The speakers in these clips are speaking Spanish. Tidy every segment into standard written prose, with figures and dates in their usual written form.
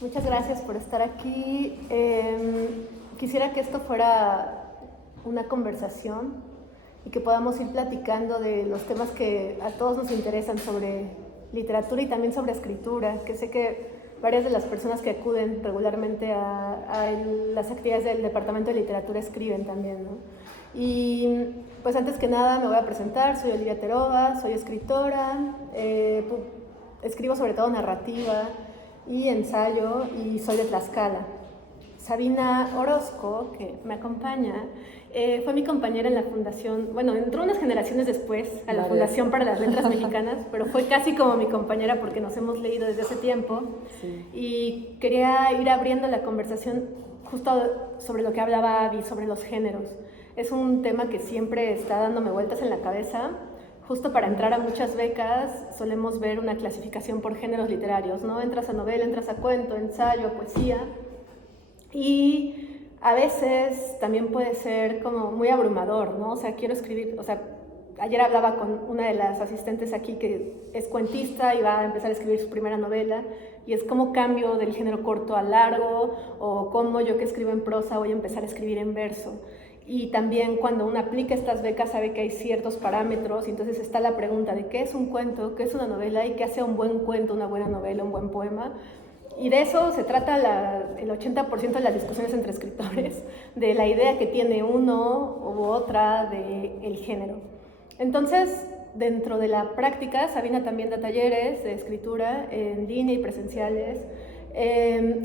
Muchas gracias por estar aquí. Quisiera que esto fuera una conversación y que podamos ir platicando de los temas que a todos nos interesan sobre literatura y también sobre escritura, que sé que varias de las personas que acuden regularmente a las actividades del Departamento de Literatura escriben también, ¿no? Y pues antes que nada me voy a presentar, soy Olivia Terova, soy escritora, escribo sobre todo narrativa y ensayo y soy de Tlaxcala. Sabina Orozco, que me acompaña, fue mi compañera en la fundación, bueno, entró unas generaciones después a la Fundación para las Letras Mexicanas, pero fue casi como mi compañera porque nos hemos leído desde hace tiempo. Sí. Y quería ir abriendo la conversación justo sobre lo que hablaba Abby, sobre los géneros. Es un tema que siempre está dándome vueltas en la cabeza. Justo para entrar a muchas becas solemos ver una clasificación por géneros literarios, ¿no? Entras a novela, entras a cuento, ensayo, poesía. Y a veces también puede ser como muy abrumador, ¿no? O sea, quiero escribir, o sea, ayer hablaba con una de las asistentes aquí que es cuentista y va a empezar a escribir su primera novela, y es cómo cambio del género corto a largo, o cómo yo que escribo en prosa voy a empezar a escribir en verso. Y también cuando uno aplica estas becas sabe que hay ciertos parámetros, y entonces está la pregunta de qué es un cuento, qué es una novela y qué hace un buen cuento, una buena novela, un buen poema. Y de eso se trata el 80% de las discusiones entre escritores, de la idea que tiene uno u otra del género. Entonces, dentro de la práctica, Sabina también da talleres de escritura en línea y presenciales.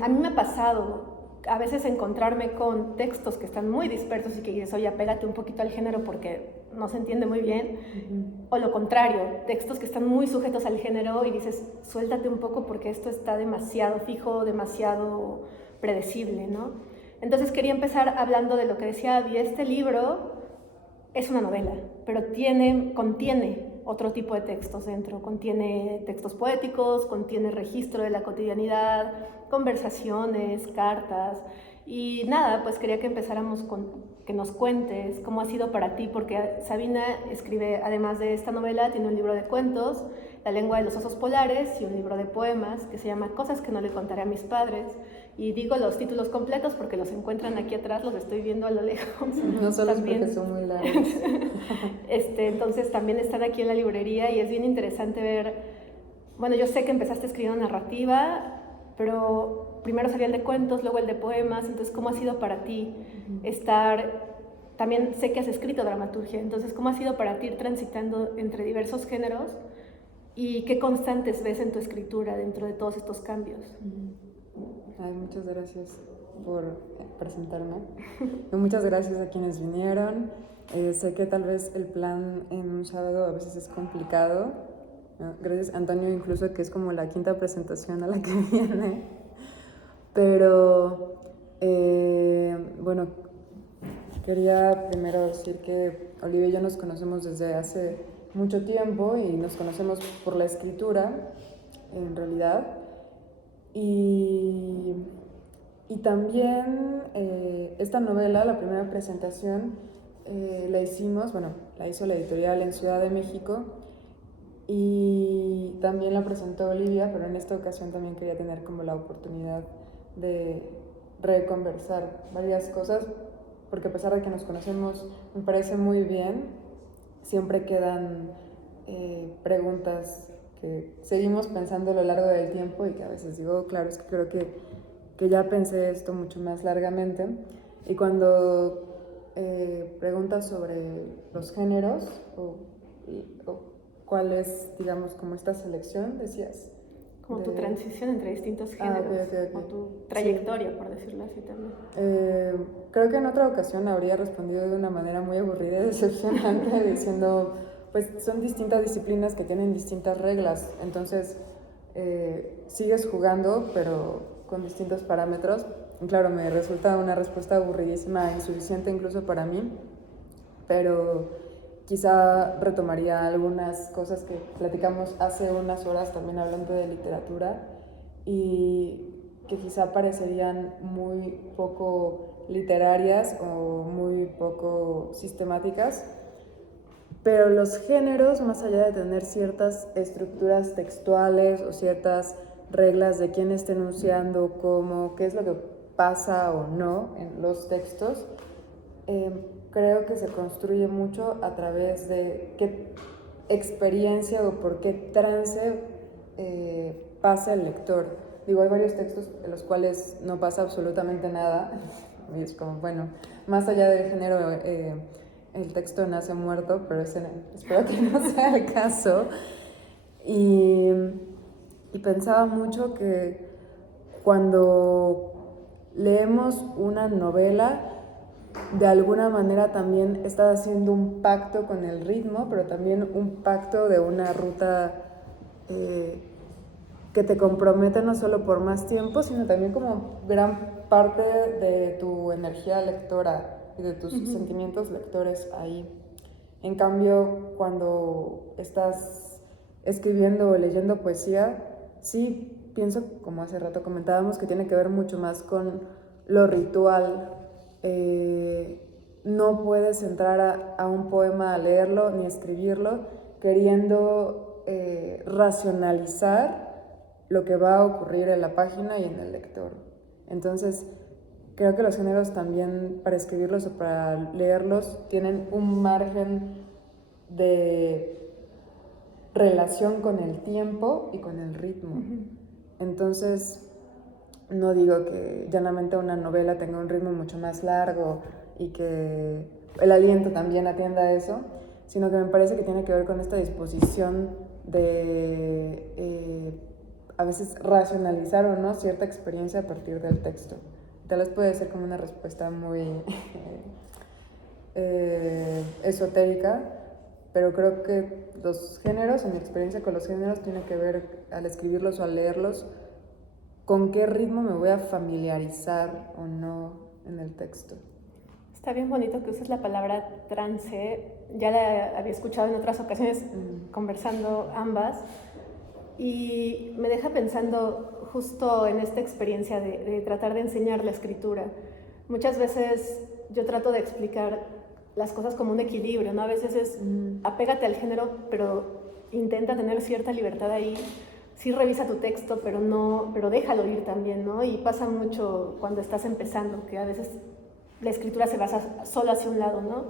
A mí me ha pasado a veces encontrarme con textos que están muy dispersos y que dices, oye, apégate un poquito al género porque no se entiende muy bien, o lo contrario, textos que están muy sujetos al género y dices, suéltate un poco porque esto está demasiado fijo, demasiado predecible, ¿no? Entonces quería empezar hablando de lo que decía Abby. Este libro es una novela, pero contiene otro tipo de textos dentro, contiene textos poéticos, contiene registro de la cotidianidad, conversaciones, cartas, y nada, pues quería que empezáramos con que nos cuentes cómo ha sido para ti, porque Sabina escribe, además de esta novela, tiene un libro de cuentos, La lengua de los osos polares, y un libro de poemas que se llama Cosas que no le contaré a mis padres. Y digo los títulos completos porque los encuentran aquí atrás, los estoy viendo a lo lejos. No solo también, es porque son muy largos. Entonces también están aquí en la librería y es bien interesante ver, bueno, yo sé que empezaste escribiendo narrativa, pero primero salía el de cuentos, luego el de poemas, entonces ¿cómo ha sido para ti estar, también sé que has escrito dramaturgia, entonces ¿cómo ha sido para ti ir transitando entre diversos géneros y qué constantes ves en tu escritura dentro de todos estos cambios? Ay, muchas gracias por presentarme. Y muchas gracias a quienes vinieron. Sé que tal vez el plan en un sábado a veces es complicado. Gracias, Antonio, incluso que es como la quinta presentación a la que viene. Pero, bueno, quería primero decir que Olivia y yo nos conocemos desde hace mucho tiempo y nos conocemos por la escritura, en realidad. Y también esta novela, la primera presentación, la hizo la editorial en Ciudad de México y también la presentó Olivia, pero en esta ocasión también quería tener como la oportunidad de reconversar varias cosas, porque a pesar de que nos conocemos, me parece muy bien, siempre quedan preguntas que seguimos pensando a lo largo del tiempo y que a veces digo, claro, es que creo que ya pensé esto mucho más largamente. Y cuando preguntas sobre los géneros o cuál es, digamos, como esta selección, decías. Como tu transición entre distintos géneros, okay. o tu trayectoria, sí, por decirlo así también. Creo que en otra ocasión habría respondido de una manera muy aburrida y decepcionante diciendo, pues son distintas disciplinas que tienen distintas reglas, entonces sigues jugando, pero con distintos parámetros. Y claro, me resulta una respuesta aburridísima, insuficiente incluso para mí, pero quizá retomaría algunas cosas que platicamos hace unas horas también hablando de literatura y que quizá parecerían muy poco literarias o muy poco sistemáticas, pero los géneros, más allá de tener ciertas estructuras textuales o ciertas reglas de quién está enunciando, cómo, qué es lo que pasa o no en los textos, creo que se construye mucho a través de qué experiencia o por qué trance pasa el lector. Digo, hay varios textos en los cuales no pasa absolutamente nada y es como, bueno, más allá del género, el texto nace muerto, pero espero que no sea el caso. Y pensaba mucho que cuando leemos una novela, de alguna manera también estás haciendo un pacto con el ritmo, pero también un pacto de una ruta que te compromete no solo por más tiempo, sino también como gran parte de tu energía lectora y de tus sentimientos lectores ahí. En cambio, cuando estás escribiendo o leyendo poesía, sí pienso, como hace rato comentábamos, que tiene que ver mucho más con lo ritual. No puedes entrar a un poema a leerlo ni escribirlo queriendo racionalizar lo que va a ocurrir en la página y en el lector. Entonces, creo que los géneros también, para escribirlos o para leerlos, tienen un margen de relación con el tiempo y con el ritmo. Entonces, no digo que llanamente una novela tenga un ritmo mucho más largo y que el aliento también atienda a eso, sino que me parece que tiene que ver con esta disposición de a veces racionalizar o no cierta experiencia a partir del texto. Tal vez puede ser como una respuesta muy esotérica, pero creo que los géneros, en mi experiencia con los géneros, tiene que ver al escribirlos o al leerlos con qué ritmo me voy a familiarizar o no en el texto. Está bien bonito que uses la palabra trance, ya la había escuchado en otras ocasiones conversando ambas, y me deja pensando justo en esta experiencia de tratar de enseñar la escritura. Muchas veces yo trato de explicar las cosas como un equilibrio, ¿no? A veces es apégate al género, pero intenta tener cierta libertad ahí. Sí revisa tu texto, pero déjalo ir también, ¿no? Y pasa mucho cuando estás empezando, que a veces la escritura se basa solo hacia un lado, ¿no?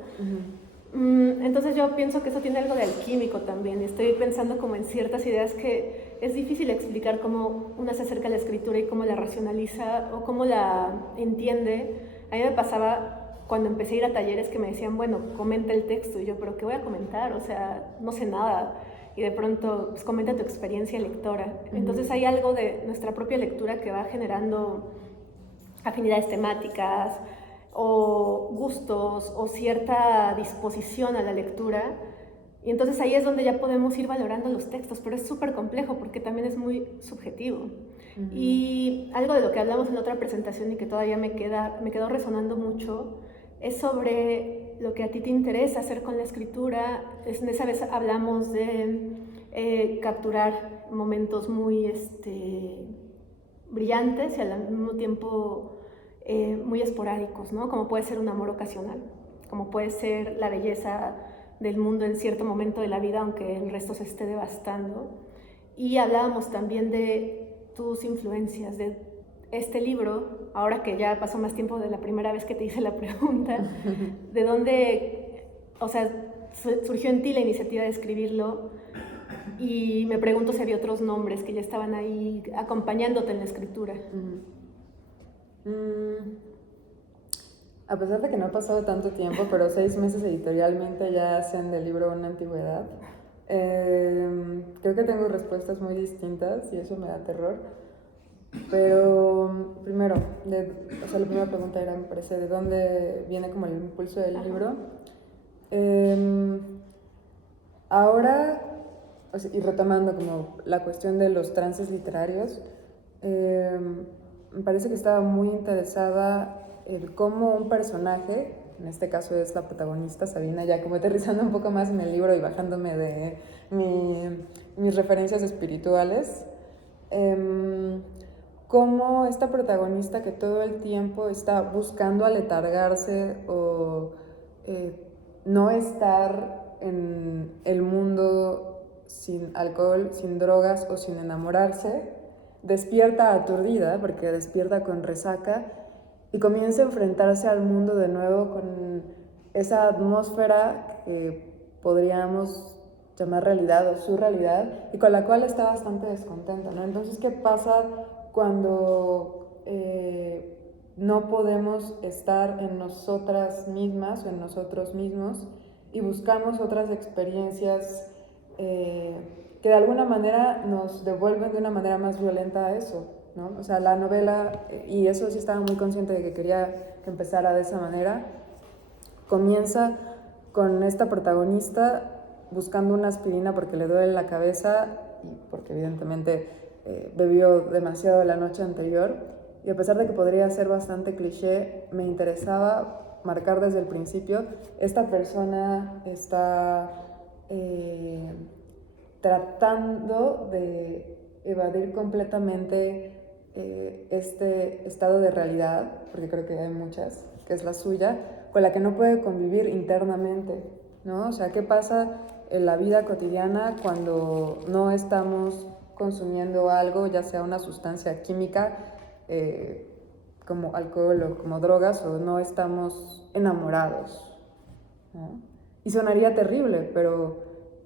Entonces yo pienso que eso tiene algo de alquímico también. Estoy pensando como en ciertas ideas que es difícil explicar cómo una se acerca a la escritura y cómo la racionaliza o cómo la entiende. A mí me pasaba cuando empecé a ir a talleres que me decían, bueno, comenta el texto, y yo, pero ¿qué voy a comentar? O sea, no sé nada. Y de pronto, pues comenta tu experiencia lectora. Entonces hay algo de nuestra propia lectura que va generando afinidades temáticas o gustos o cierta disposición a la lectura. Y entonces ahí es donde ya podemos ir valorando los textos, pero es súper complejo porque también es muy subjetivo. Y algo de lo que hablamos en otra presentación y que todavía me quedó resonando mucho es sobre lo que a ti te interesa hacer con la escritura. Esa vez hablamos de capturar momentos muy brillantes y al mismo tiempo muy esporádicos, ¿no? Como puede ser un amor ocasional, como puede ser la belleza del mundo en cierto momento de la vida, aunque el resto se esté devastando. Y hablábamos también de tus influencias, de este libro, ahora que ya pasó más tiempo de la primera vez que te hice la pregunta, de dónde, o sea, surgió en ti la iniciativa de escribirlo, y me pregunto si había otros nombres que ya estaban ahí acompañándote en la escritura. A pesar de que no ha pasado tanto tiempo, pero 6 meses editorialmente ya hacen del libro una antigüedad, creo que tengo respuestas muy distintas y eso me da terror. Pero primero, la primera pregunta era, me parece, ¿de dónde viene como el impulso del libro? Ahora, y retomando como la cuestión de los trances literarios, me parece que estaba muy interesada en cómo un personaje, en este caso es la protagonista Sabina, ya como aterrizando un poco más en el libro y bajándome de mis referencias espirituales, cómo esta protagonista que todo el tiempo está buscando aletargarse o no estar en el mundo sin alcohol, sin drogas o sin enamorarse, despierta aturdida, porque despierta con resaca, y comienza a enfrentarse al mundo de nuevo con esa atmósfera que podríamos llamar realidad o su realidad, y con la cual está bastante descontenta, ¿no? Entonces, ¿qué pasa cuando no podemos estar en nosotras mismas o en nosotros mismos y buscamos otras experiencias que de alguna manera nos devuelven de una manera más violenta a eso, ¿no? O sea, la novela, y eso sí estaba muy consciente de que quería que empezara de esa manera, comienza con esta protagonista buscando una aspirina porque le duele la cabeza y porque evidentemente bebió demasiado la noche anterior, y a pesar de que podría ser bastante cliché, me interesaba marcar desde el principio, esta persona está tratando de evadir completamente este estado de realidad, porque creo que hay muchas, que es la suya, con la que no puede convivir internamente, ¿no? O sea, ¿qué pasa en la vida cotidiana cuando no estamos consumiendo algo, ya sea una sustancia química como alcohol o como drogas, o no estamos enamorados, ¿no? Y sonaría terrible, pero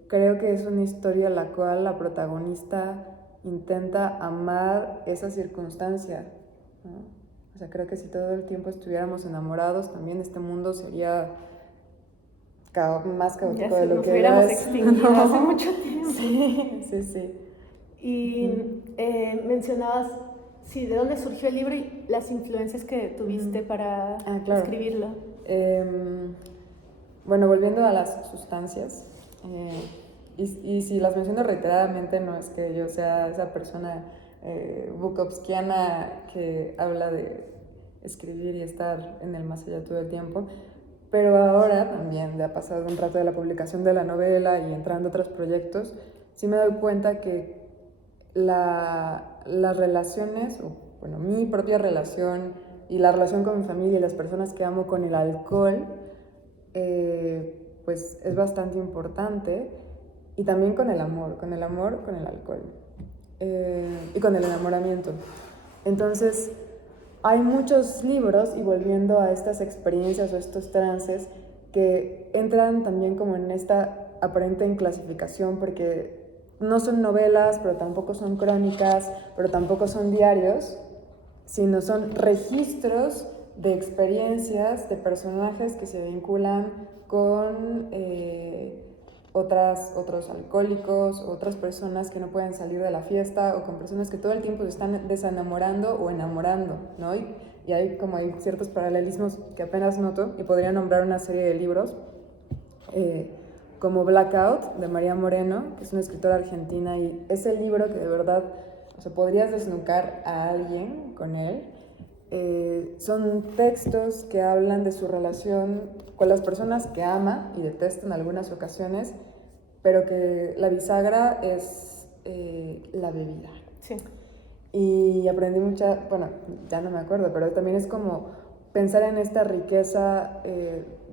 creo que es una historia en la cual la protagonista intenta amar esa circunstancia, ¿no? O sea, creo que si todo el tiempo estuviéramos enamorados, también este mundo sería más caótico de lo que ya es. nos hubiéramos extinguido hace mucho tiempo. Sí. Y mencionabas, sí, de dónde surgió el libro y las influencias que tuviste para claro. escribirlo. Bueno, volviendo a las sustancias, y si las menciono reiteradamente, no es que yo sea esa persona bukowskiana que habla de escribir y estar en el más allá todo el tiempo, pero ahora también, ya ha pasado un rato de la publicación de la novela y entrando a otros proyectos, sí me doy cuenta que las relaciones, o bueno, mi propia relación y la relación con mi familia y las personas que amo con el alcohol, pues es bastante importante, y también con el amor, con el alcohol y con el enamoramiento. Entonces, hay muchos libros, y volviendo a estas experiencias o estos trances, que entran también como en esta aparente inclasificación, porque no son novelas, pero tampoco son crónicas, pero tampoco son diarios, sino son registros de experiencias de personajes que se vinculan con otros alcohólicos, otras personas que no pueden salir de la fiesta, o con personas que todo el tiempo se están desenamorando o enamorando, ¿no? Y hay ciertos paralelismos que apenas noto, y podría nombrar una serie de libros como Blackout, de María Moreno, que es una escritora argentina, y es el libro que de verdad, o sea, podrías desnucar a alguien con él. Son textos que hablan de su relación con las personas que ama y detesta en algunas ocasiones, pero que la bisagra es la bebida. Sí. Y aprendí bueno, ya no me acuerdo, pero también es como pensar en esta riqueza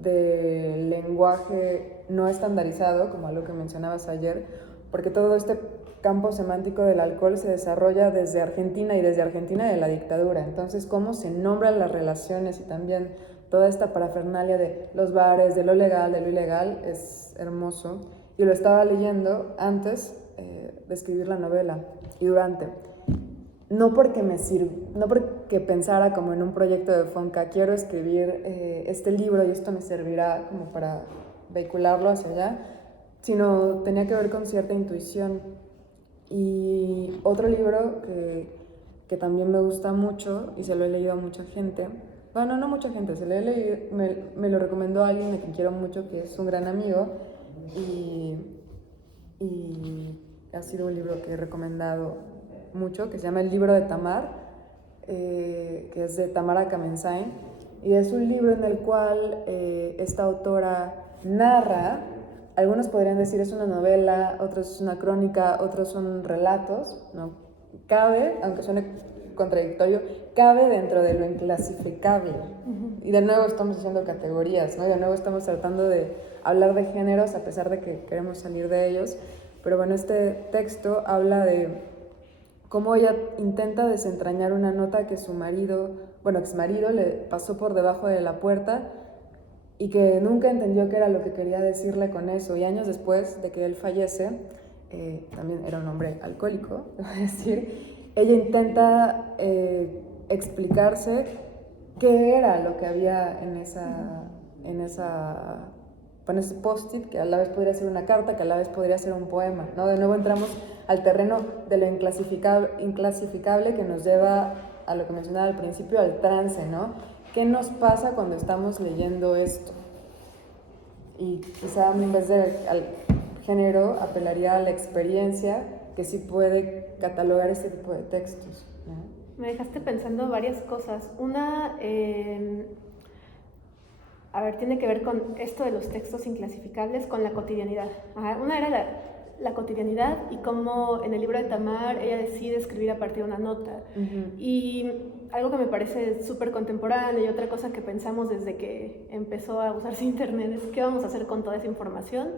de lenguaje no estandarizado, como algo que mencionabas ayer, porque todo este campo semántico del alcohol se desarrolla desde Argentina, y desde Argentina de la dictadura. Entonces, cómo se nombran las relaciones y también toda esta parafernalia de los bares, de lo legal, de lo ilegal, es hermoso. Y lo estaba leyendo antes de escribir la novela y durante. No porque pensara como en un proyecto de Fonca, quiero escribir este libro y esto me servirá como para vehicularlo hacia allá, sino tenía que ver con cierta intuición. Y otro libro que también me gusta mucho, y se lo he leído a mucha gente, bueno, no mucha gente, se lo he leído, me lo recomendó alguien a quien quiero mucho, que es un gran amigo, y ha sido un libro que he recomendado mucho, que se llama El libro de Tamar, que es de Tamara Kamensain, y es un libro en el cual esta autora narra, algunos podrían decir es una novela, otros es una crónica, otros son relatos, ¿no? Cabe, aunque suene contradictorio, cabe dentro de lo inclasificable. Y de nuevo estamos haciendo categorías, ¿no? De nuevo estamos tratando de hablar de géneros a pesar de que queremos salir de ellos. Pero bueno, este texto habla de cómo ella intenta desentrañar una nota que su marido, bueno, exmarido, le pasó por debajo de la puerta y que nunca entendió qué era lo que quería decirle con eso. Y años después de que él fallece, también era un hombre alcohólico, debo decir, ella intenta explicarse qué era lo que había en ese post-it, que a la vez podría ser una carta, que a la vez podría ser un poema, ¿no? De nuevo entramos al terreno de lo inclasificable que nos lleva a lo que mencionaba al principio, al trance, ¿no? ¿Qué nos pasa cuando estamos leyendo esto? Y quizá en vez de al género apelaría a la experiencia que sí puede catalogar este tipo de textos, ¿no? Me dejaste pensando varias cosas. Una, a ver, tiene que ver con esto de los textos inclasificables, con la cotidianidad. Una era la cotidianidad y cómo en el libro de Tamar ella decide escribir a partir de una nota. Y algo que me parece súper contemporáneo y otra cosa que pensamos desde que empezó a usarse internet es qué vamos a hacer con toda esa información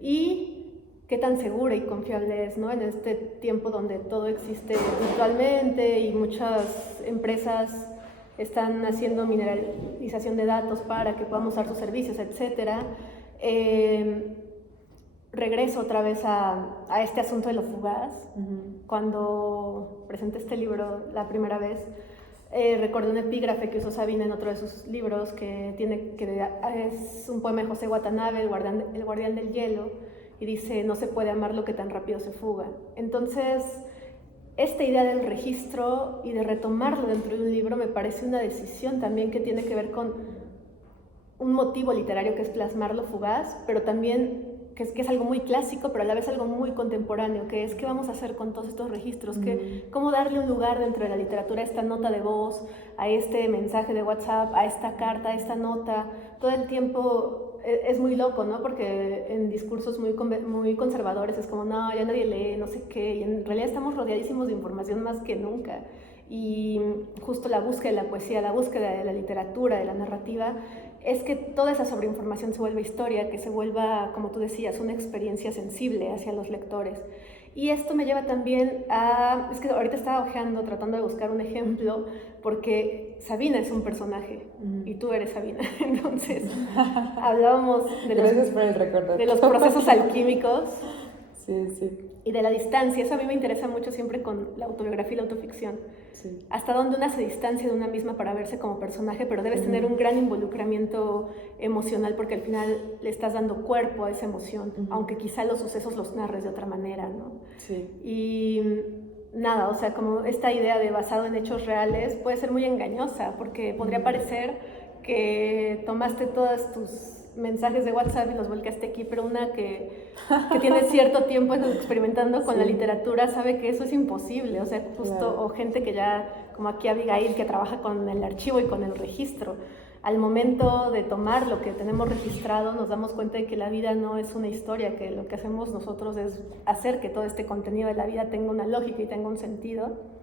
y qué tan segura y confiable es, ¿no? En este tiempo donde todo existe virtualmente y muchas empresas están haciendo mineralización de datos para que podamos usar sus servicios, etc. Regreso otra vez a este asunto de lo fugaz. Cuando presenté este libro la primera vez, recordé un epígrafe que usó Sabina en otro de sus libros, que es un poema de José Watanabe, El guardián del hielo, y dice: no se puede amar lo que tan rápido se fuga. Entonces, esta idea del registro y de retomarlo dentro de un libro me parece una decisión también que tiene que ver con un motivo literario, que es plasmar lo fugaz, pero también que es algo muy clásico, pero a la vez algo muy contemporáneo, que es qué vamos a hacer con todos estos registros, cómo darle un lugar dentro de la literatura a esta nota de voz, a este mensaje de WhatsApp, a esta carta, a esta nota. Todo el tiempo es muy loco, ¿no? Porque en discursos muy conservadores es como, no, ya nadie lee, no sé qué, y en realidad estamos rodeadísimos de información más que nunca. Y justo la búsqueda de la poesía, la búsqueda de la literatura, de la narrativa, es que toda esa sobreinformación se vuelva historia, que se vuelva, como tú decías, una experiencia sensible hacia los lectores. Y esto me lleva también es que ahorita estaba hojeando, tratando de buscar un ejemplo, porque Sabina es un personaje, y tú eres Sabina. Entonces, hablábamos de los procesos alquímicos. Sí. Y de la distancia. Eso a mí me interesa mucho siempre con la autobiografía y la autoficción. Sí. Hasta dónde una se distancia de una misma para verse como personaje, pero debes tener un gran involucramiento emocional, porque al final le estás dando cuerpo a esa emoción, aunque quizá los sucesos los narres de otra manera, ¿no? Sí. Y nada, o sea, como esta idea de basado en hechos reales puede ser muy engañosa, porque podría parecer que tomaste todas tus mensajes de WhatsApp y los volcaste aquí, pero una que tiene cierto tiempo experimentando con la literatura sabe que eso es imposible. O sea, justo, o gente que ya, como aquí Abigail, que trabaja con el archivo y con el registro, al momento de tomar lo que tenemos registrado nos damos cuenta de que la vida no es una historia, que lo que hacemos nosotros es hacer que todo este contenido de la vida tenga una lógica y tenga un sentido.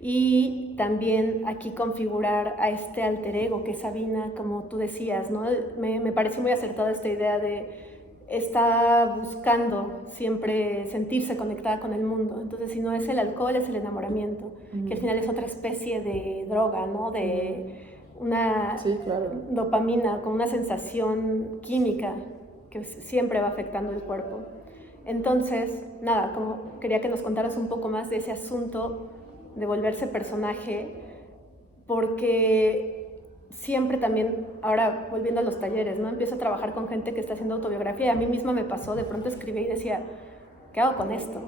Y también aquí configurar a este alter ego que es Sabina, como tú decías, ¿no? Me pareció muy acertada esta idea de está buscando siempre sentirse conectada con el mundo. Entonces, si no es el alcohol, es el enamoramiento, que al final es otra especie de droga, ¿no? De una dopamina, con una sensación química que siempre va afectando el cuerpo. Entonces, nada, como quería que nos contaras un poco más de ese asunto de volverse personaje, porque siempre también, ahora volviendo a los talleres, ¿no? Empiezo a trabajar con gente que está haciendo autobiografía, y a mí misma me pasó, de pronto escribí y decía, ¿qué hago con esto?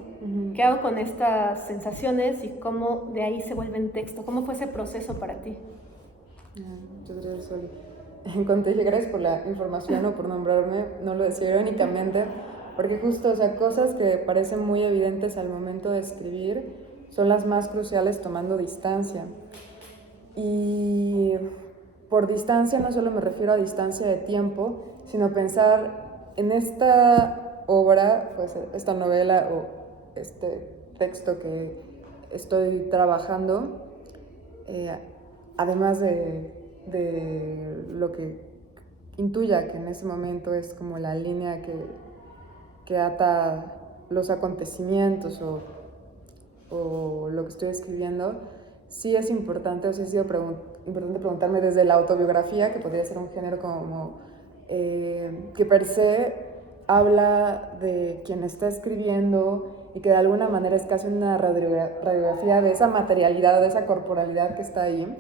¿Qué hago con estas sensaciones y cómo de ahí se vuelve en texto? ¿Cómo fue ese proceso para ti? Muchas gracias, Soli. En cuanto dije gracias por la información o por nombrarme, no lo decía irónicamente, porque justo, o sea, cosas que parecen muy evidentes al momento de escribir son las más cruciales tomando distancia. Y por distancia no solo me refiero a distancia de tiempo, sino pensar en esta obra, pues esta novela o este texto que estoy trabajando, además de lo que intuya que en ese momento es como la línea que ata los acontecimientos o o lo que estoy escribiendo, sí es importante, o sea, ha sido importante preguntarme desde la autobiografía, que podría ser un género como que per se habla de quien está escribiendo y que de alguna manera es casi una radiografía de esa materialidad, de esa corporalidad que está ahí,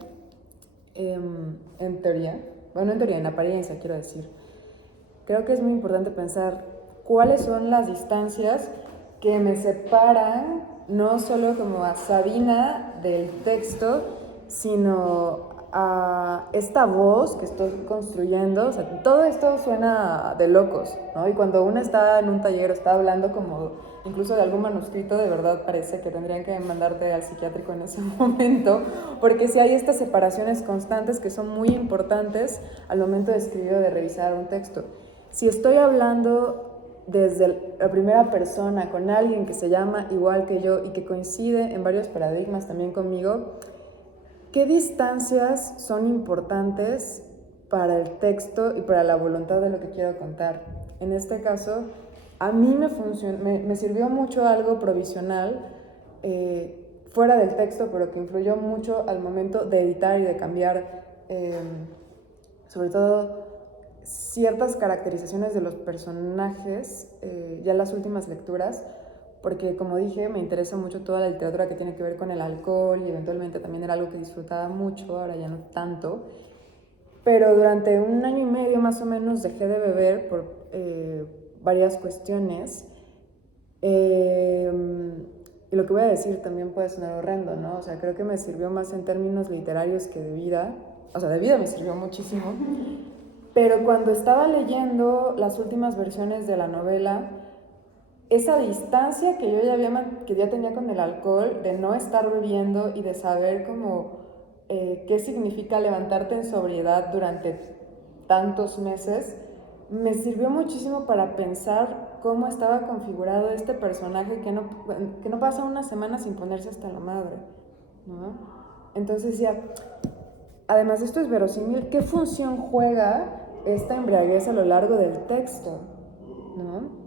en teoría, bueno, en teoría, en apariencia, quiero decir. Creo que es muy importante pensar cuáles son las distancias que me separan, no solo como a Sabina del texto, sino a esta voz que estoy construyendo. O sea, todo esto suena de locos, ¿no? Y cuando uno está en un taller, está hablando como incluso de algún manuscrito, de verdad parece que tendrían que mandarte al psiquiátrico en ese momento, porque si hay estas separaciones constantes que son muy importantes al momento de escribir o de revisar un texto. Si estoy hablando desde la primera persona con alguien que se llama igual que yo y que coincide en varios paradigmas también conmigo, ¿qué distancias son importantes para el texto y para la voluntad de lo que quiero contar? En este caso, a mí me sirvió mucho algo provisional fuera del texto, pero que influyó mucho al momento de editar y de cambiar, sobre todo ciertas caracterizaciones de los personajes, ya en las últimas lecturas, porque como dije, me interesa mucho toda la literatura que tiene que ver con el alcohol y eventualmente también era algo que disfrutaba mucho, ahora ya no tanto. Pero durante 1 año y medio más o menos dejé de beber por varias cuestiones. Y lo que voy a decir también puede sonar horrendo, ¿no? O sea, creo que me sirvió más en términos literarios que de vida. O sea, de vida me sirvió muchísimo. Pero cuando estaba leyendo las últimas versiones de la novela, esa distancia que yo que ya tenía con el alcohol, de no estar bebiendo y de saber cómo, qué significa levantarte en sobriedad durante tantos meses, me sirvió muchísimo para pensar cómo estaba configurado este personaje que no pasa una semana sin ponerse hasta la madre, ¿no? Entonces ya, además esto es verosímil, ¿qué función juega esta embriaguez a lo largo del texto? ¿No?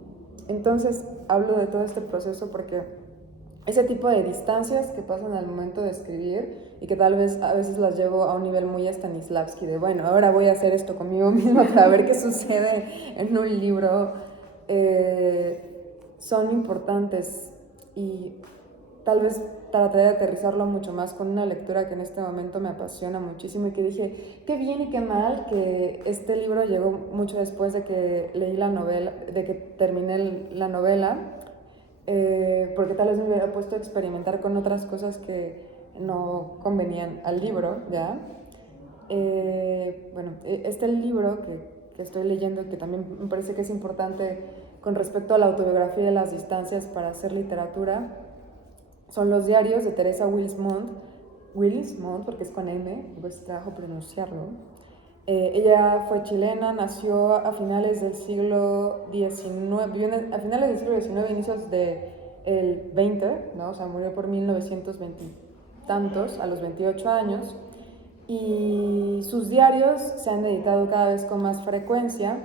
Entonces hablo de todo este proceso porque ese tipo de distancias que pasan al momento de escribir y que tal vez a veces las llevo a un nivel muy Stanislavski de bueno, ahora voy a hacer esto conmigo misma para ver qué sucede en un libro, son importantes y tal vez traté de aterrizarlo mucho más con una lectura que en este momento me apasiona muchísimo y que dije, qué bien y qué mal que este libro llegó mucho después de que leí la novela, de que terminé la novela, porque tal vez me hubiera puesto a experimentar con otras cosas que no convenían al libro, ¿ya? Bueno, este libro que estoy leyendo, que también me parece que es importante con respecto a la autobiografía de las distancias para hacer literatura, son los diarios de Teresa Wills-Mont, porque es con M, pues trabajo pronunciarlo. Ella fue chilena, nació a finales del siglo XIX, vivió a finales del siglo XIX, inicios del XX, ¿no? O sea, murió por 1920 tantos, a los 28 años, y sus diarios se han editado cada vez con más frecuencia.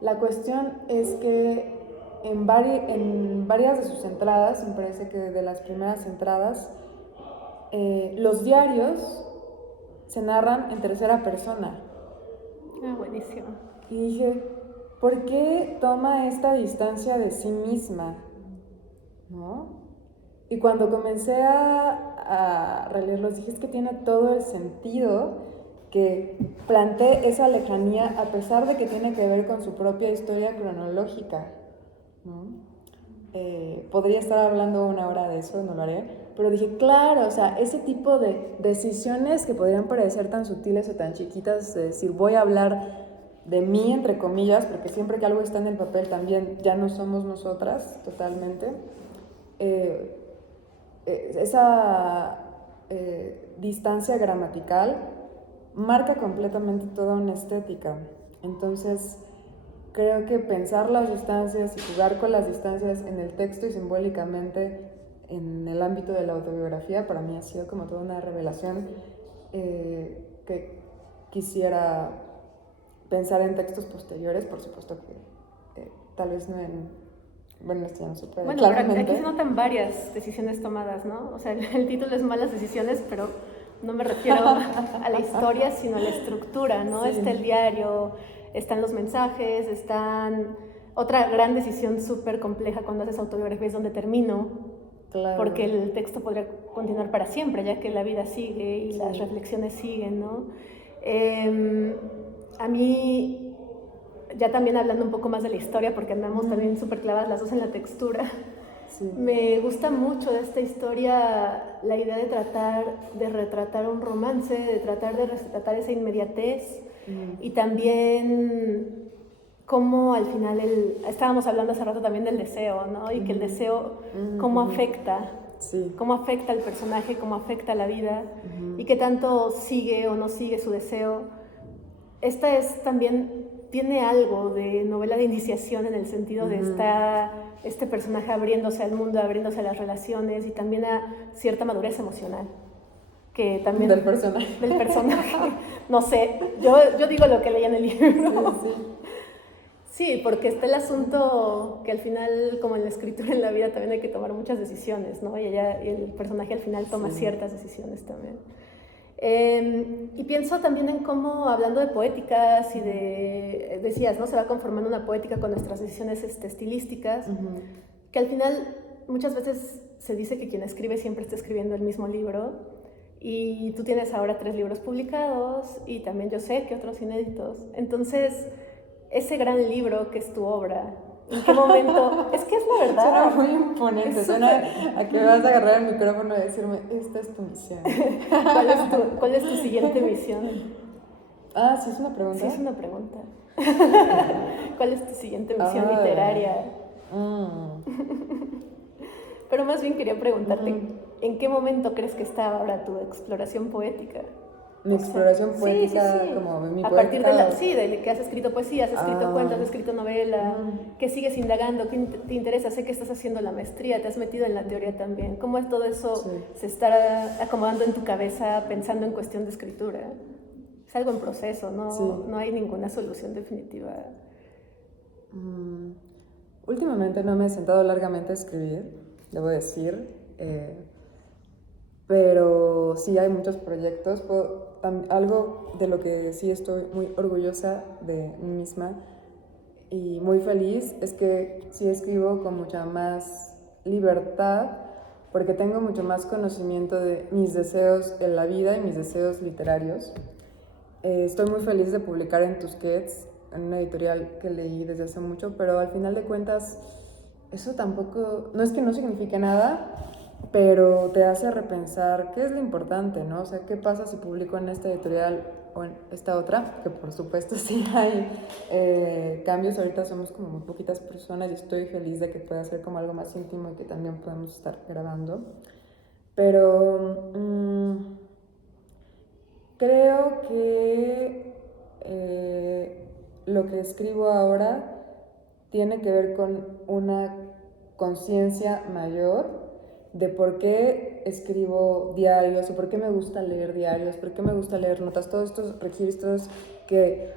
La cuestión es que en varias de sus entradas, me parece que de las primeras entradas, los diarios se narran en tercera persona. Ah, buenísimo. Y dije, ¿por qué toma esta distancia de sí misma? ¿No? Y cuando comencé a releerlos, dije, es que tiene todo el sentido que plantee esa lejanía a pesar de que tiene que ver con su propia historia cronológica, ¿no? Podría estar hablando 1 hora de eso, no lo haré, pero dije, claro, o sea, ese tipo de decisiones que podrían parecer tan sutiles o tan chiquitas, de decir, voy a hablar de mí, entre comillas, porque siempre que algo está en el papel también ya no somos nosotras totalmente, esa distancia gramatical marca completamente toda una estética. Entonces, creo que pensar las distancias y jugar con las distancias en el texto y simbólicamente en el ámbito de la autobiografía para mí ha sido como toda una revelación que quisiera pensar en textos posteriores, por supuesto que tal vez no Bueno, esto ya no se puede, bueno, pero claramente. aquí se notan varias decisiones tomadas, ¿no? O sea, el título es Malas Decisiones, pero no me refiero a la historia, sino a la estructura, ¿no? Sí. Está el diario, están los mensajes, están... Otra gran decisión súper compleja cuando haces autobiografía es dónde termino, Claro. porque el texto podría continuar para siempre, ya que la vida sigue y las reflexiones siguen, ¿no? A mí, ya también hablando un poco más de la historia, porque andamos también súper clavadas las dos en la textura, me gusta mucho de esta historia la idea de tratar de retratar un romance, de tratar de retratar esa inmediatez y también cómo al final estábamos hablando hace rato también del deseo, ¿no? Y que el deseo cómo afecta al personaje, cómo afecta a la vida y qué tanto sigue o no sigue su deseo. Esta es también, tiene algo de novela de iniciación en el sentido de este personaje abriéndose al mundo, abriéndose a las relaciones y también a cierta madurez emocional. Que también, del personaje. Del personaje. No sé, yo digo lo que leí en el libro. Sí, porque está el asunto que al final, como en la escritura en la vida, también hay que tomar muchas decisiones, ¿no? Y el personaje al final toma ciertas decisiones también. Y pienso también en cómo, hablando de poéticas y decías, ¿no? Se va conformando una poética con nuestras decisiones estilísticas, que al final muchas veces se dice que quien escribe siempre está escribiendo el mismo libro, y tú tienes ahora 3 libros publicados, y también yo sé que otros inéditos. Entonces, ese gran libro que es tu obra, ¿en qué momento? Es que es la verdad. Suena muy imponente, suena a que vas a agarrar el micrófono y decirme, esta es tu misión. ¿Cuál es tu siguiente misión? Ah, ¿sí es una pregunta? Sí, es una pregunta. ¿Cuál es tu siguiente misión literaria? Pero más bien quería preguntarte, ¿en qué momento crees que está ahora tu exploración poética? Mi exploración poética, sí. Como mi a poética. Partir de que has escrito poesía, has escrito cuentos, has escrito novela, ¿qué sigues indagando? ¿Qué te interesa? Sé que estás haciendo la maestría, te has metido en la teoría también. ¿Cómo es todo eso se está acomodando en tu cabeza pensando en cuestión de escritura? Es algo en proceso, no hay ninguna solución definitiva. Últimamente no me he sentado largamente a escribir, debo decir, pero sí hay muchos proyectos. Algo de lo que sí estoy muy orgullosa de mí misma y muy feliz es que sí escribo con mucha más libertad, porque tengo mucho más conocimiento de mis deseos en la vida y mis deseos literarios. Estoy muy feliz de publicar en Tusquets, en una editorial que leí desde hace mucho, pero al final de cuentas eso tampoco, no es que no signifique nada, pero te hace repensar qué es lo importante, ¿no? O sea, qué pasa si publico en esta editorial o en esta otra, que por supuesto sí hay cambios. Ahorita somos como muy poquitas personas y estoy feliz de que pueda ser como algo más íntimo y que también podemos estar grabando. Pero creo que lo que escribo ahora tiene que ver con una conciencia mayor de por qué escribo diarios o por qué me gusta leer diarios, por qué me gusta leer notas, todos estos registros que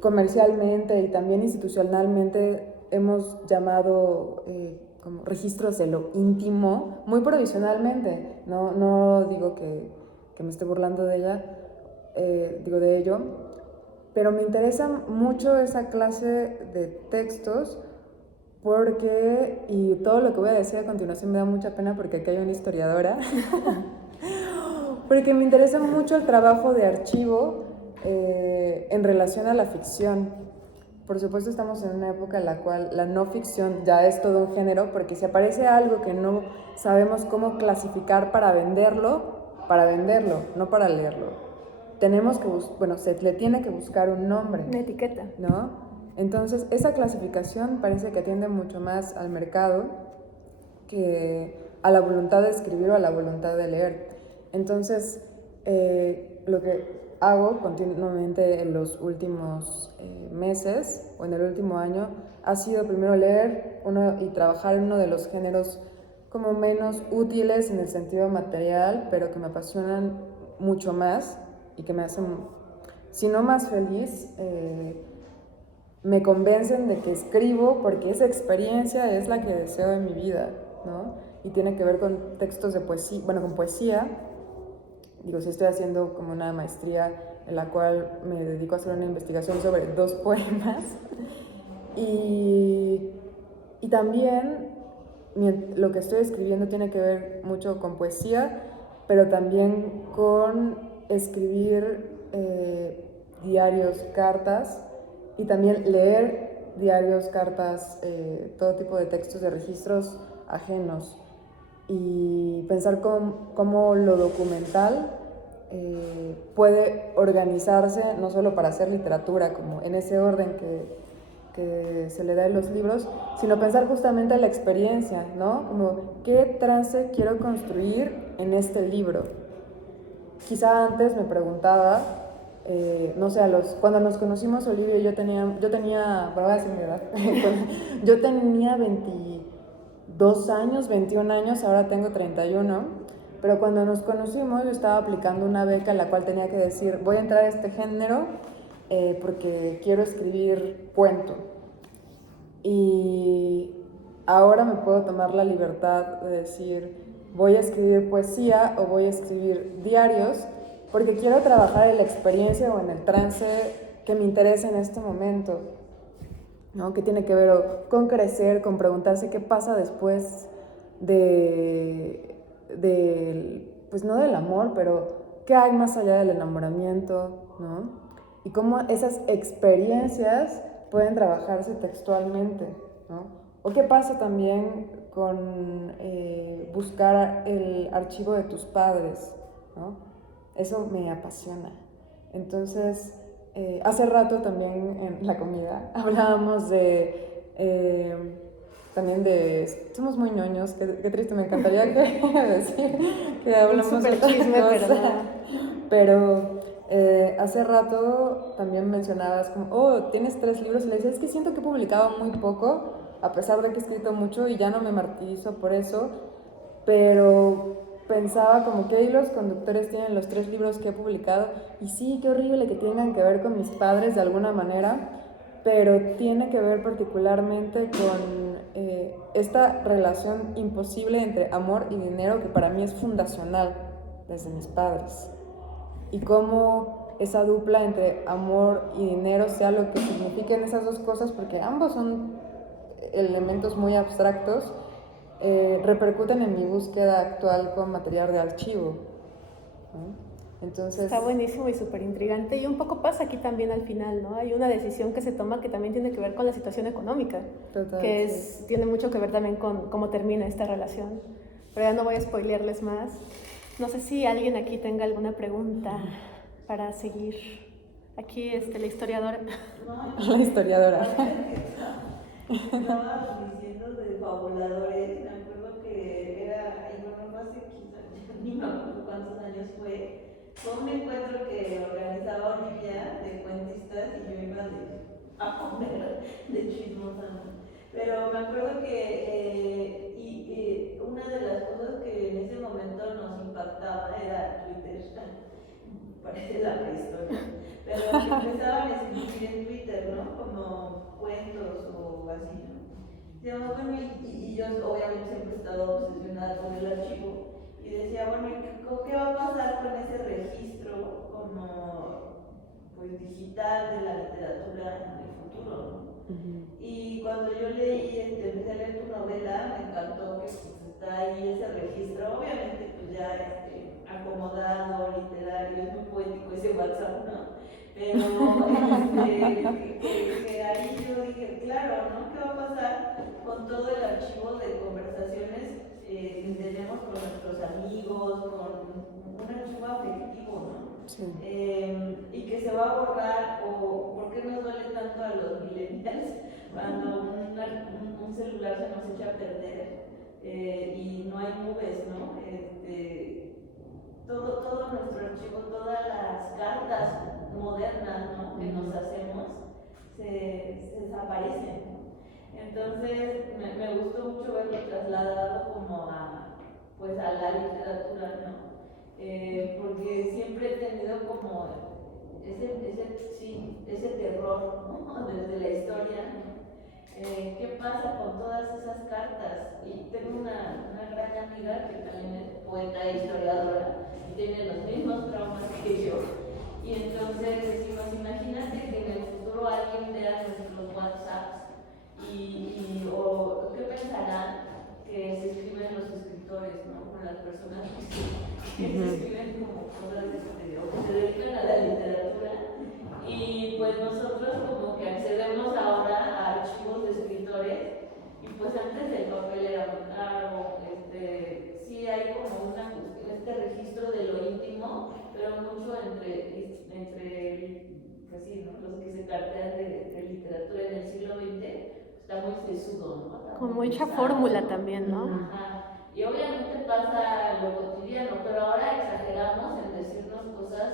comercialmente y también institucionalmente hemos llamado como registros de lo íntimo, muy provisionalmente. No digo que me esté burlando de ella, digo de ello, pero me interesa mucho esa clase de textos porque, y todo lo que voy a decir a continuación me da mucha pena porque aquí hay una historiadora, porque me interesa mucho el trabajo de archivo en relación a la ficción. Por supuesto estamos en una época en la cual la no ficción ya es todo un género, porque si aparece algo que no sabemos cómo clasificar para venderlo, no para leerlo. Tenemos que se le tiene que buscar un nombre. Una etiqueta. ¿No? Entonces, esa clasificación parece que atiende mucho más al mercado que a la voluntad de escribir o a la voluntad de leer. Entonces, lo que hago continuamente en los últimos meses o en el último año ha sido primero leer y trabajar en uno de los géneros como menos útiles en el sentido material, pero que me apasionan mucho más y que me hacen, si no más feliz, me convencen de que escribo porque esa experiencia es la que deseo en mi vida, ¿no? Y tiene que ver con textos de poesía, bueno, con poesía. Digo, sí estoy haciendo como una maestría en la cual me dedico a hacer una investigación sobre 2 poemas. Y, y también lo que estoy escribiendo tiene que ver mucho con poesía, pero también con escribir diarios, cartas, y también leer diarios, cartas, todo tipo de textos de registros ajenos, y pensar cómo lo documental puede organizarse no solo para hacer literatura, como en ese orden que se le da en los libros, sino pensar justamente en la experiencia, ¿no? Como qué trance quiero construir en este libro. Quizá antes me preguntaba, no sé, cuando nos conocimos Olivia y yo tenía, bueno, voy a decir mi edad, yo tenía 22 años, 21 años, ahora tengo 31, pero cuando nos conocimos yo estaba aplicando una beca en la cual tenía que decir, voy a entrar a este género porque quiero escribir cuento. Y ahora me puedo tomar la libertad de decir, voy a escribir poesía o voy a escribir diarios porque quiero trabajar en la experiencia o en el trance que me interesa en este momento, ¿no? Que tiene que ver con crecer, con preguntarse qué pasa después pues no del amor, pero qué hay más allá del enamoramiento, ¿no? Y cómo esas experiencias pueden trabajarse textualmente, ¿no? O qué pasa también con buscar el archivo de tus padres, ¿no? Eso me apasiona. Entonces, hace rato también en la comida hablábamos también somos muy ñoños, qué triste, me encantaría decir que hablamos un de super chisme, pero hace rato también mencionabas como, oh, tienes 3 libros, y le decía, es que siento que he publicado muy poco, a pesar de que he escrito mucho y ya no me martirizo por eso, pero pensaba como qué hilos conductores tienen los 3 libros que he publicado, y sí, qué horrible que tengan que ver con mis padres de alguna manera, pero tiene que ver particularmente con esta relación imposible entre amor y dinero que para mí es fundacional desde mis padres, y cómo esa dupla entre amor y dinero sea lo que signifiquen esas 2 cosas, porque ambos son elementos muy abstractos, repercuten en mi búsqueda actual con material de archivo, ¿no? Entonces, está buenísimo y súper intrigante, y un poco pasa aquí también al final, ¿no? Hay una decisión que se toma que también tiene que ver con la situación económica, total, que sí. tiene mucho que ver también con cómo termina esta relación, pero ya no voy a spoilearles más. No sé si alguien aquí tenga alguna pregunta para seguir. Aquí la historiadora. La historiadora. Estabas diciendo de fabuladores, me acuerdo que era, y bueno, no hace 15 años, ni me acuerdo cuántos años fue un encuentro que organizaba Olivia de cuentistas y yo iba a comer de chismosando. Pero me acuerdo que una de las cosas que en ese momento nos impactaba era Twitter. Parece la prehistoria, pero que empezaban a escribir en Twitter, ¿no? Como cuentos o así, ¿no? Digamos, bueno, y yo obviamente siempre he estado obsesionada con el archivo, y decía, bueno, ¿qué va a pasar con ese registro como pues digital de la literatura en el futuro, ¿no? Y cuando yo leí, empecé a leer tu novela, me encantó que pues, está ahí ese registro, obviamente pues ya acomodado, literario, es muy poético ese WhatsApp, ¿no? Pero que ahí yo dije, claro, ¿no? ¿Qué va a pasar con todo el archivo de conversaciones que tenemos con nuestros amigos, con un archivo afectivo, ¿no? Sí. Y que se va a borrar, o por qué nos duele tanto a los millennials cuando un celular se nos echa a perder y no hay nubes, ¿no? Todo nuestro archivo, todas las cartas modernas, ¿no? que nos hacemos se desaparecen. Entonces me gustó mucho verlo trasladado como pues a la literatura, ¿no? Porque siempre he tenido como ese terror, ¿no? Desde la historia, ¿no? ¿Qué pasa con todas esas cartas? Y tengo una gran amiga que también es poeta e historiadora y tiene los mismos traumas que yo. Y entonces decimos, imagínate que en el futuro alguien vea nuestros WhatsApps o qué pensarán que se escriben los escritores, ¿no? Con las personas que se escriben como cosas o que se dedican a la literatura. Y pues nosotros como que accedemos ahora a archivos de escritores y pues antes el papel era muy caro, sí hay como este registro de lo íntimo, pero mucho entre pues sí, ¿no? Los que se cartean de literatura en el siglo XX, está muy sesudo, ¿no? Como hecha fórmula también, ¿no? Ajá. Y obviamente pasa lo cotidiano, pero ahora exageramos en decirnos cosas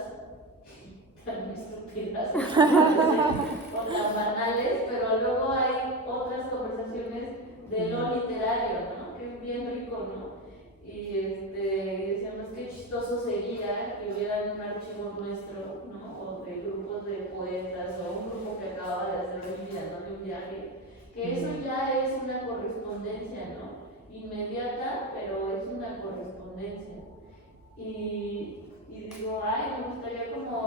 tan estúpidas o tan banales, pero luego hay otras conversaciones de lo literario, ¿no? Que es bien rico, ¿no? Y decíamos qué chistoso sería que hubiera un archivo nuestro, ¿no? O de grupos de poetas o un grupo que acaba de hacer Olivia, ¿no? De un viaje, que eso ya es una correspondencia, ¿no? Inmediata, pero es una correspondencia. Y digo, ay, me gustaría como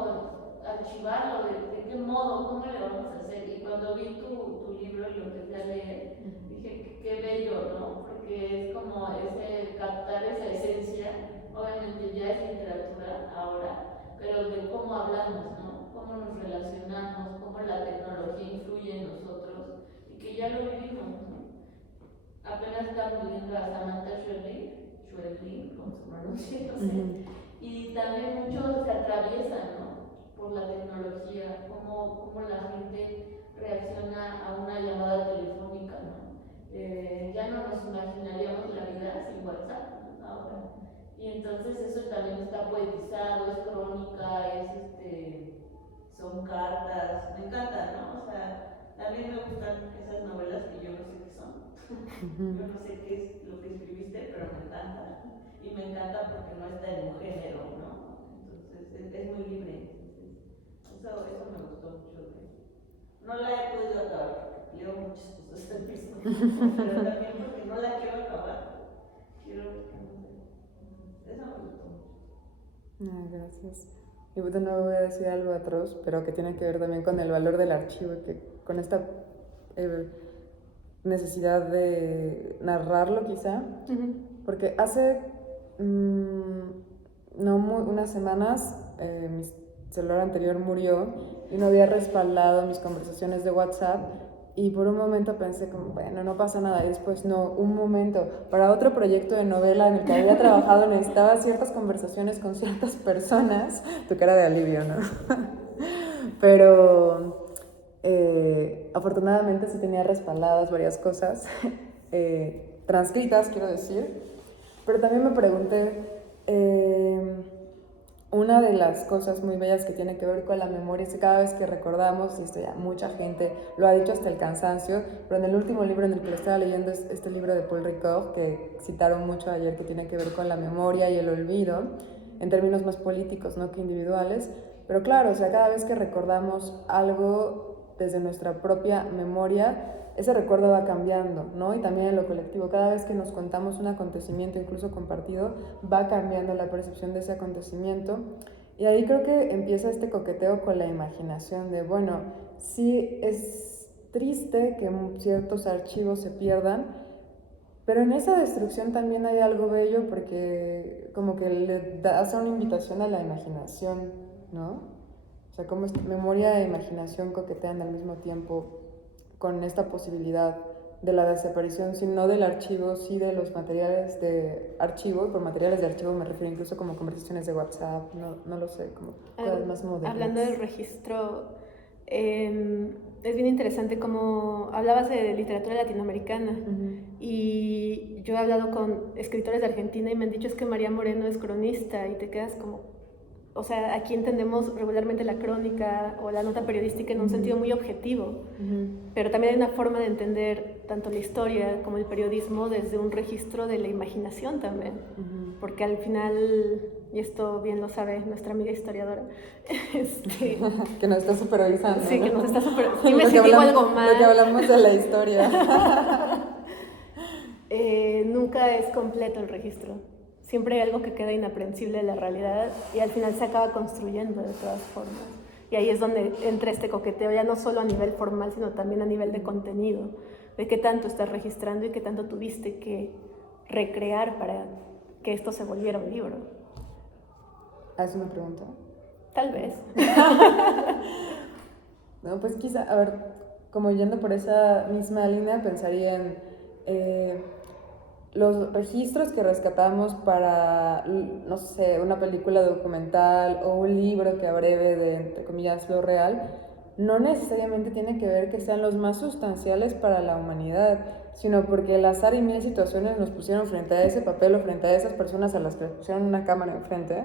archivarlo, de qué modo, cómo le vamos a hacer. Y cuando vi tu libro y lo empecé a leer, dije, qué bello, ¿no? Porque es como captar esa esencia, obviamente ya es literatura ahora, pero de cómo hablamos, ¿no? Cómo nos relacionamos, cómo la tecnología influye en nosotros, y que ya lo vivimos, ¿no? Apenas estamos viendo a Samantha Schweblin, como se pronuncia, no sé. Y también muchos se atraviesan, ¿no? Por la tecnología, cómo la gente reacciona a una llamada telefónica, ¿no? Ya no nos imaginaríamos la vida sin WhatsApp, ¿no? Ahora. Y entonces eso también está poetizado, es crónica, son cartas, me encanta, ¿no? O sea, también me gustan esas novelas que yo no sé qué son. Yo no sé qué es lo que escribiste, pero me encanta. Y me encanta porque no está en un género, ¿no? Entonces es muy libre. Entonces, eso me gustó mucho. No la he podido acabar, leo muchas cosas al mismo tiempo, pero también porque no la quiero acabar. Eso me gustó mucho. Gracias. Y bueno, voy a decir algo atroz, pero que tiene que ver también con el valor del archivo, que con esta necesidad de narrarlo quizá, porque hace unas semanas mi celular anterior murió y no había respaldado mis conversaciones de WhatsApp, y por un momento pensé como, bueno, no pasa nada, y después no, un momento, para otro proyecto de novela en el que había trabajado necesitaba ciertas conversaciones con ciertas personas, tu cara de alivio, ¿no? Pero afortunadamente sí tenía respaldadas varias cosas, transcritas quiero decir, pero también me pregunté, una de las cosas muy bellas que tiene que ver con la memoria es que cada vez que recordamos, y esto ya mucha gente lo ha dicho hasta el cansancio, pero en el último libro en el que lo estaba leyendo es este libro de Paul Ricoeur, que citaron mucho ayer, que tiene que ver con la memoria y el olvido, en términos más políticos, no que individuales, pero claro, o sea, cada vez que recordamos algo desde nuestra propia memoria, ese recuerdo va cambiando, ¿no? Y también en lo colectivo, cada vez que nos contamos un acontecimiento, incluso compartido, va cambiando la percepción de ese acontecimiento. Y ahí creo que empieza este coqueteo con la imaginación de, bueno, sí es triste que ciertos archivos se pierdan, pero en esa destrucción también hay algo bello, porque como que le hace una invitación a la imaginación, ¿no? O sea, como memoria e imaginación coquetean al mismo tiempo con esta posibilidad de la desaparición, si no del archivo, sí de los materiales de archivo, y por materiales de archivo me refiero incluso como conversaciones de WhatsApp, no lo sé, como cosas más modernas. Hablando del registro, es bien interesante como hablabas de literatura latinoamericana, y yo he hablado con escritores de Argentina y me han dicho es que María Moreno es cronista, y te quedas como... O sea, aquí entendemos regularmente la crónica o la nota periodística en un sentido muy objetivo, pero también hay una forma de entender tanto la historia como el periodismo desde un registro de la imaginación también, porque al final y esto bien lo sabe nuestra amiga historiadora, que nos está supervisando. Sí, ¿no? que nos está supervisando. Dime si digo algo mal. Lo que hablamos de la historia. Nunca es completo el registro. Siempre hay algo que queda inaprensible de la realidad y al final se acaba construyendo de todas formas. Y ahí es donde entra este coqueteo, ya no solo a nivel formal, sino también a nivel de contenido, de qué tanto estás registrando y qué tanto tuviste que recrear para que esto se volviera un libro. ¿Haces una pregunta? Tal vez. No, pues quizá, a ver, como yendo por esa misma línea, pensaría en los registros que rescatamos para, no sé, una película documental o un libro que abreve de, entre comillas, lo real, no necesariamente tiene que ver que sean los más sustanciales para la humanidad, sino porque el azar y mil situaciones nos pusieron frente a ese papel o frente a esas personas a las que les pusieron una cámara enfrente,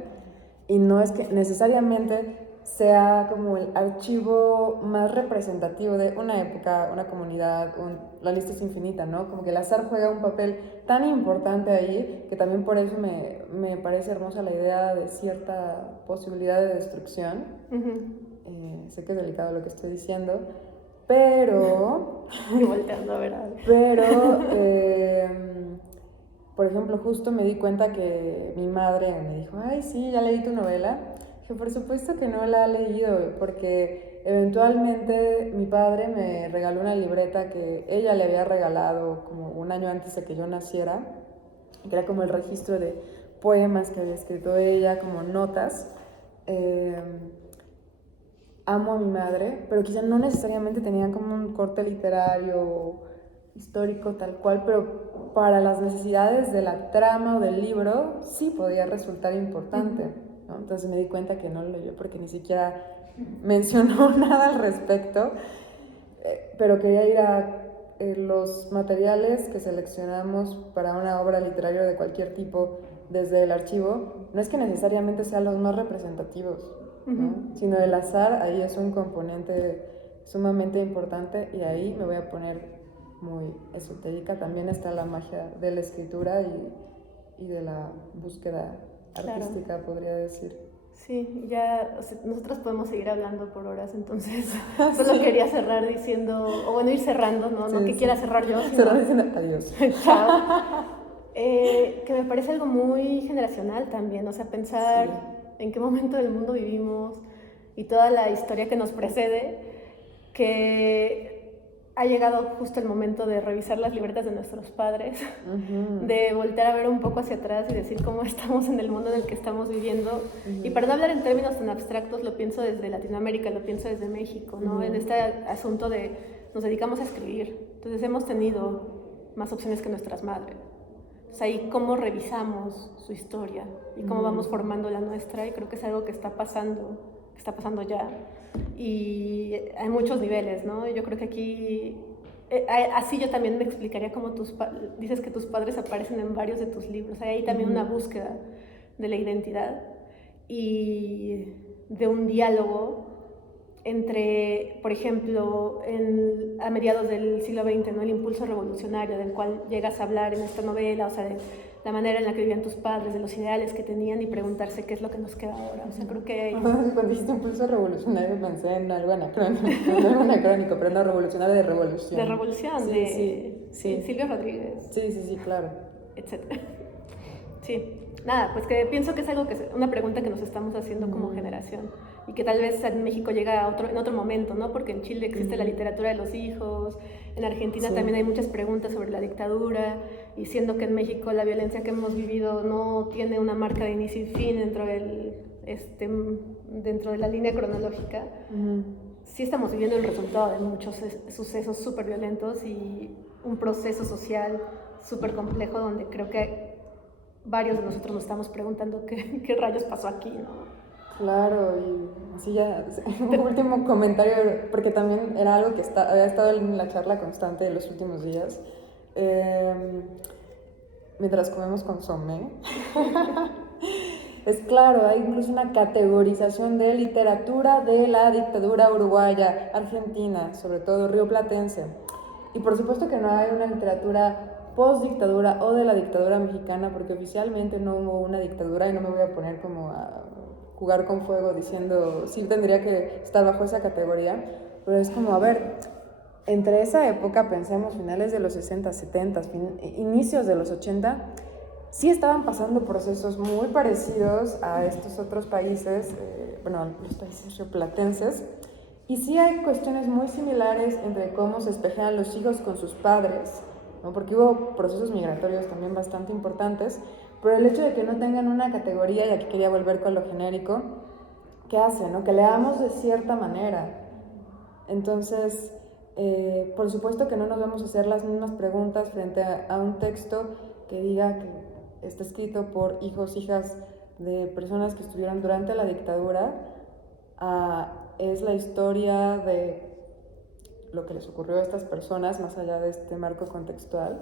y no es que necesariamente sea como el archivo más representativo de una época, una comunidad, la lista es infinita, ¿no? Como que el azar juega un papel tan importante ahí que también por eso me parece hermosa la idea de cierta posibilidad de destrucción. Sé que es delicado lo que estoy diciendo, pero... Y volteando a ver. Pero, por ejemplo, justo me di cuenta que mi madre me dijo, ay, sí, ya leí tu novela. Dije, por supuesto que no la he leído, porque eventualmente mi padre me regaló una libreta que ella le había regalado como un año antes de que yo naciera, que era como el registro de poemas que había escrito ella, como notas. Amo a mi madre, pero quizá no necesariamente tenían como un corte literario, histórico, tal cual, pero para las necesidades de la trama o del libro sí podía resultar importante, ¿no? Entonces me di cuenta que no lo leyó porque ni siquiera mencionó nada al respecto, pero quería ir a los materiales que seleccionamos para una obra literaria de cualquier tipo desde el archivo, no es que necesariamente sean los más representativos, ¿no? Sino el azar ahí es un componente sumamente importante y ahí me voy a poner muy esotérica. También está la magia de la escritura y de la búsqueda artística, claro. Podría decir. Sí, ya, o sea, nosotros podemos seguir hablando por horas, entonces solo quería cerrar diciendo, o bueno, ir cerrando, ¿no? Sí, no que quiera cerrar yo, sino... Cerrar diciendo adiós. Chao. Que me parece algo muy generacional también, o sea, pensar en qué momento del mundo vivimos y toda la historia que nos precede, que ha llegado justo el momento de revisar las libretas de nuestros padres, de voltear a ver un poco hacia atrás y decir cómo estamos en el mundo en el que estamos viviendo. Y para no hablar en términos tan abstractos, lo pienso desde Latinoamérica, lo pienso desde México, ¿no? En este asunto de nos dedicamos a escribir, entonces hemos tenido más opciones que nuestras madres. Entonces ahí cómo revisamos su historia y cómo vamos formando la nuestra, y creo que es algo que está pasando ya. Y hay muchos niveles, ¿no? Yo creo que aquí, así yo también me explicaría cómo dices que tus padres aparecen en varios de tus libros. Hay ahí también una búsqueda de la identidad y de un diálogo entre, por ejemplo, a mediados del siglo XX, ¿no? El impulso revolucionario del cual llegas a hablar en esta novela, o sea, de la manera en la que vivían tus padres, de los ideales que tenían y preguntarse qué es lo que nos queda ahora. O sea, creo que... Cuando dijiste impulso revolucionario pensé en algo anacrónico, no algo anacrónico, pero no revolucionario de revolución. De revolución, sí. Silvio Rodríguez. Sí, claro. Etcétera. Sí, nada, pues que pienso que es algo una pregunta que nos estamos haciendo como generación y que tal vez en México llega en otro momento, ¿no? Porque en Chile existe la literatura de los hijos, en Argentina también hay muchas preguntas sobre la dictadura, y siendo que en México la violencia que hemos vivido no tiene una marca de inicio y fin dentro de la línea cronológica, sí estamos viviendo el resultado de muchos sucesos súper violentos y un proceso social súper complejo donde creo que varios de nosotros nos estamos preguntando qué rayos pasó aquí, ¿no? Claro, y así ya, un último comentario, porque también era algo que había estado en la charla constante de los últimos días, mientras comemos consomé. Es claro, hay incluso una categorización de literatura de la dictadura uruguaya, argentina, sobre todo rioplatense. Y por supuesto que no hay una literatura post-dictadura o de la dictadura mexicana, porque oficialmente no hubo una dictadura y no me voy a poner como a jugar con fuego diciendo sí tendría que estar bajo esa categoría, pero es como, a ver, entre esa época, pensemos finales de los 60, 70, inicios de los 80, sí estaban pasando procesos muy parecidos a estos otros países, los países rioplatenses, y sí hay cuestiones muy similares entre cómo se espejean los hijos con sus padres, ¿no? Porque hubo procesos migratorios también bastante importantes, pero el hecho de que no tengan una categoría, y aquí quería volver con lo genérico, ¿qué hace? ¿No? Que leamos de cierta manera. Entonces, por supuesto que no nos vamos a hacer las mismas preguntas frente a un texto que diga que está escrito por hijos, hijas de personas que estuvieron durante la dictadura, es la historia de lo que les ocurrió a estas personas más allá de este marco contextual,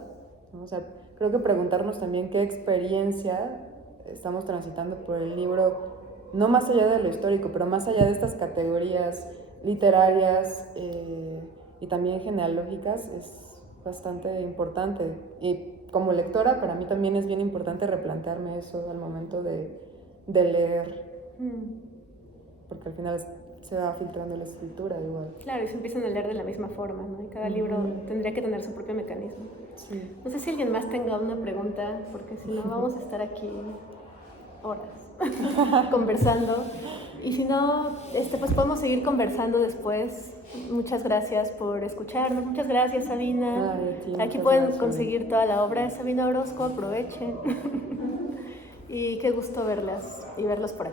¿no? O sea, creo que preguntarnos también qué experiencia estamos transitando por el libro, no más allá de lo histórico, pero más allá de estas categorías literarias y también genealógicas, es bastante importante. Y como lectora, para mí también es bien importante replantearme eso al momento de leer, porque al final se va filtrando la escritura igual. Claro, y se empiezan a leer de la misma forma, ¿no? Y cada libro tendría que tener su propio mecanismo. Sí. No sé si alguien más tenga una pregunta, porque si no vamos a estar aquí horas conversando. Y si no, pues podemos seguir conversando después. Muchas gracias por escucharnos. Muchas gracias, Sabina. Aquí pueden conseguir toda la obra de Sabina Orozco. Aprovechen. Y qué gusto verlas y verlos por acá.